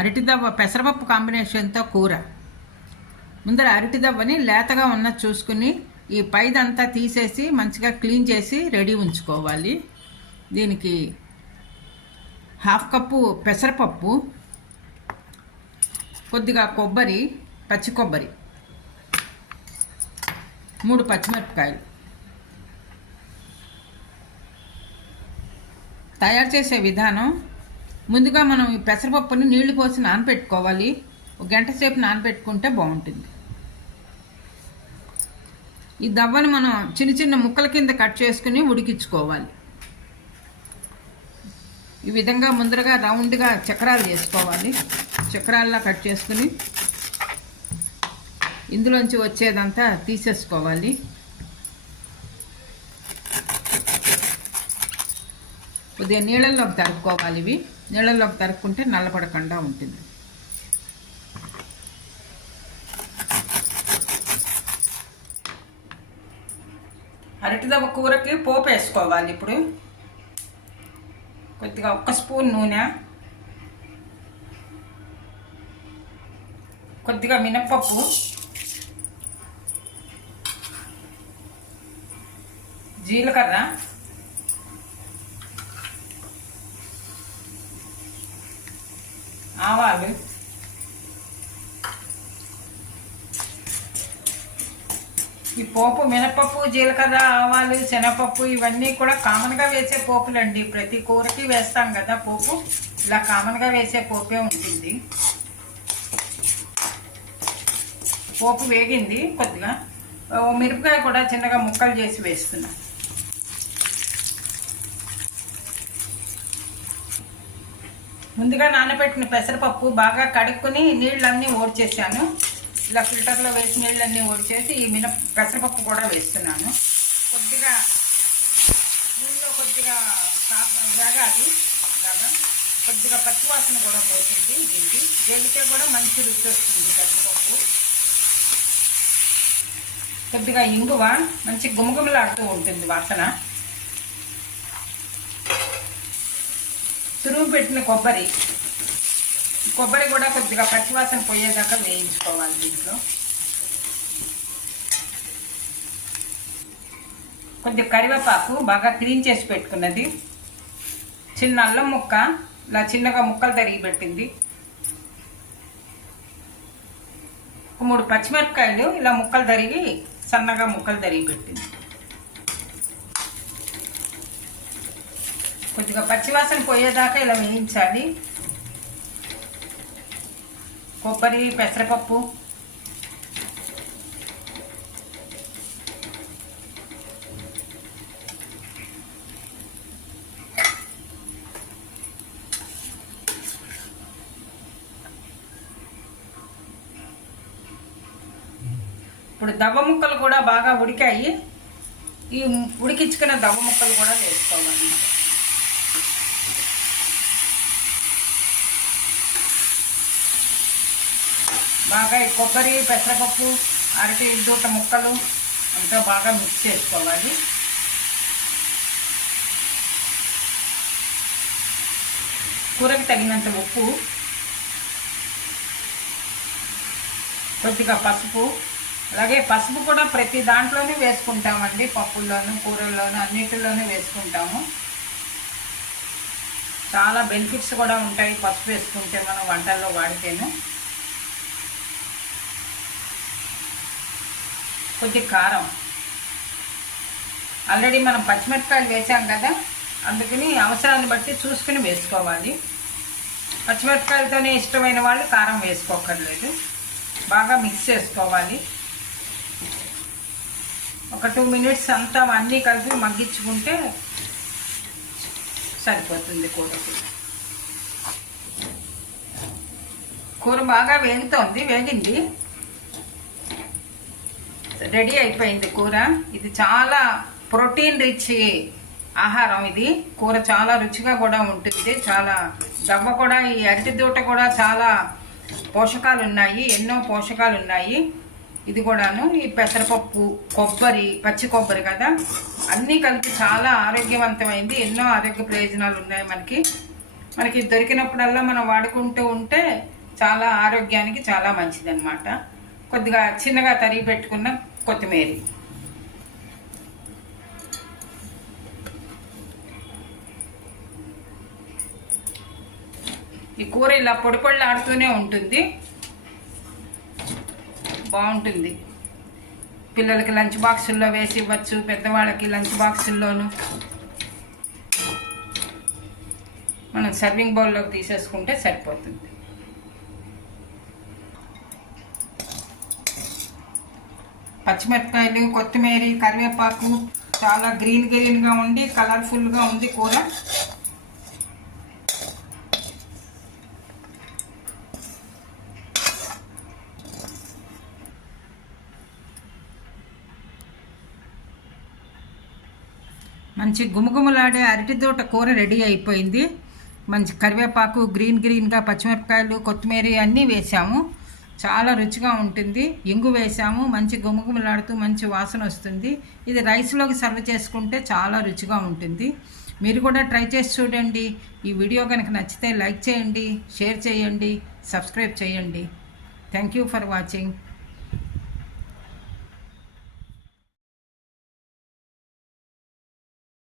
అరటిదవ్వ పెసరపప్పు కాంబినేషన్తో కూర. ముందర అరటిదవ్వని లేతగా ఉన్న చూసుకుని ఈ పైదంతా తీసేసి మంచిగా క్లీన్ చేసి రెడీ ఉంచుకోవాలి. దీనికి హాఫ్ కప్పు పెసరపప్పు కొద్దిగా కొబ్బరి పచ్చి కొబ్బరి మూడు పచ్చిమిరపకాయలు తయారు చేసే విధానం ముందుగా మనం ఈ పెసరపప్పుని నీళ్ళు పోసి నానబెట్టుకోవాలి ఒక గంట సేపు నానబెట్టుకుంటే బాగుంటుంది. ఈ దవ్వను మనం చిన్న చిన్న ముక్కల కింద కట్ చేసుకుని ఉడికించుకోవాలి. ఈ విధంగా ముందరగా రౌండ్గా చక్రాలు చేసుకోవాలి. చక్రాల్లా కట్ చేసుకుని ఇందులోంచి వచ్చేదంతా తీసేసుకోవాలి. కొద్దిగా నీళ్ళల్లోకి తరుక్కోవాలి ఇవి. నీళ్ళల్లోకి తరుక్కుంటే నల్లపడకుండా ఉంటుంది. అరటిదవ కూరకి పోపు వేసుకోవాలి ఇప్పుడు. కొద్దిగా ఒక్క స్పూన్ నూనె. కొద్దిగా మినప్పప్పు. జీలకర్ర. ఆవాలు. ఈ పోపు మినపప్పు జీలకర్ర ఆవాలు శనగపప్పు ఇవన్నీ కూడా కామన్గా వేసే పోపులండి. ప్రతి కూరకి వేస్తాం కదా పోపు. ఇలా కామన్గా వేసే పోపే ఉంటుంది. పోపు వేగింది కొద్దిగా. మిరపకాయ కూడా చిన్నగా ముక్కలు చేసి వేస్తున్నాను ముందుగా నానబెట్టిన పెసరపప్పు బాగా కడుక్కుని నీళ్ళన్నీ ఓడ్చేసాను. ఇలా ఫిల్టర్లో వేసి నీళ్ళన్నీ ఓడ్చేసి ఈ మిన పెసరపప్పు కూడా వేస్తున్నాను. కొద్దిగా నీళ్ళలో కొద్దిగా వేగాలి. బాగా కొద్దిగా పచ్చివాసన కూడా పోతుంది దీనికి. వేగితే కూడా మంచి రుచి వస్తుంది పెసరపప్పు. కొద్దిగా ఇంగువ మంచి గుమగుమలాడుతూ ఉంటుంది వాసన. పెట్టిన కొబ్బరి. కొబ్బరి కూడా కొద్దిగా పచ్చివాసన పోయేదాకా వేయించుకోవాలి దీంట్లో. కొద్దిగా కరివేపాకు బాగా క్లీన్ చేసి పెట్టుకున్నది. చిన్న అల్లం ముక్క ఇలా చిన్నగా ముక్కలు తరిగి పెట్టింది ఒక మూడు పచ్చిమిరపకాయలు ఇలా ముక్కలు తరిగి సన్నగా ముక్కలు తరిగి పెట్టింది కొద్దిగా పచ్చివాసన పోయేదాకా ఇలా వేయించాలి. కొబ్బరి పెసరపప్పు. ఇప్పుడు దవ్వ ముక్కలు కూడా బాగా ఉడికాయి. ఈ ఉడికించుకున్న దవ్వ ముక్కలు కూడా వేసుకోవాలి. బాగా ఈ కొబ్బరి పెసరపప్పు అరటి దూట ముక్కలు అంతా బాగా మిక్స్ చేసుకోవాలి. కూరకి తగినంత ఉప్పు కొద్దిగా పసుపు అలాగే పసుపు కూడా ప్రతి దాంట్లోనే వేసుకుంటామండి. పప్పుల్లోనూ కూరల్లోనూ అన్నిటిలోనూ వేసుకుంటాము. చాలా బెనిఫిట్స్ కూడా ఉంటాయి పసుపు వేసుకుంటే మనం వంటల్లో వాడితేను. కొద్ది కారం. ఆల్రెడీ మనం పచ్చిమిరపకాయలు వేసాం కదా అందుకని అవసరాన్ని బట్టి చూసుకుని వేసుకోవాలి. పచ్చిమిరపకాయలతోనే ఇష్టమైన వాళ్ళు కారం వేసుకోకర్లేదు. బాగా మిక్స్ చేసుకోవాలి. ఒక టూ మినిట్స్ అంతా అన్నీ కలిపి మగ్గించుకుంటే సరిపోతుంది కూరకి. కూర బాగా వేగుతోంది వేగింది. రెడీ అయిపోయింది కూర. ఇది చాలా ప్రోటీన్ రిచ్ ఆహారం ఇది. కూర చాలా రుచిగా కూడా ఉంటుంది. చాలా దవ్వ కూడా ఈ అరటి దూట కూడా చాలా పోషకాలు ఉన్నాయి. ఎన్నో పోషకాలు ఉన్నాయి. ఇది కూడాను ఈ పెసరపప్పు కొబ్బరి పచ్చి కొబ్బరి కదా. అన్నీ కలిపి చాలా ఆరోగ్యవంతమైంది. ఎన్నో ఆరోగ్య ప్రయోజనాలు ఉన్నాయి మనకి. మనకి దొరికినప్పుడల్లా మనం వాడుకుంటూ ఉంటే చాలా ఆరోగ్యానికి చాలా మంచిదన్నమాట. కొద్దిగా చిన్నగా తరిగి పెట్టుకున్న కొత్తిమీర. ఈ కూర ఇలా పొడి పొడిలాడుతూనే ఉంటుంది. బాగుంటుంది. పిల్లలకి లంచ్ బాక్సుల్లో వేసి ఇవ్వచ్చు పెద్దవాళ్ళకి లంచ్ బాక్సుల్లోను. మనం సర్వింగ్ బౌల్లోకి తీసేసుకుంటే సరిపోతుంది. పచ్చిమిరపకాయలు కొత్తిమీర కరివేపాకు చాలా గ్రీన్ గ్రీన్గా ఉండి కలర్ఫుల్గా ఉంది కూర. మంచి గుమగుమలాడే అరటి తోట కూర రెడీ అయిపోయింది. మంచి కరివేపాకు గ్రీన్ గ్రీన్గా పచ్చిమిరపకాయలు కొత్తిమీర అన్నీ వేసాము. చాలా రుచిగా ఉంటుంది. ఇంగు వేసాము మంచి గుమగుమలాడుతూ మంచి వాసన వస్తుంది. ఇది రైస్లోకి సర్వ్ చేసుకుంటే చాలా రుచిగా ఉంటుంది. మీరు కూడా ట్రై చేసి చూడండి. ఈ వీడియో కనుక నచ్చితే లైక్ చేయండి షేర్ చేయండి సబ్స్క్రైబ్ చేయండి. Thank you for watching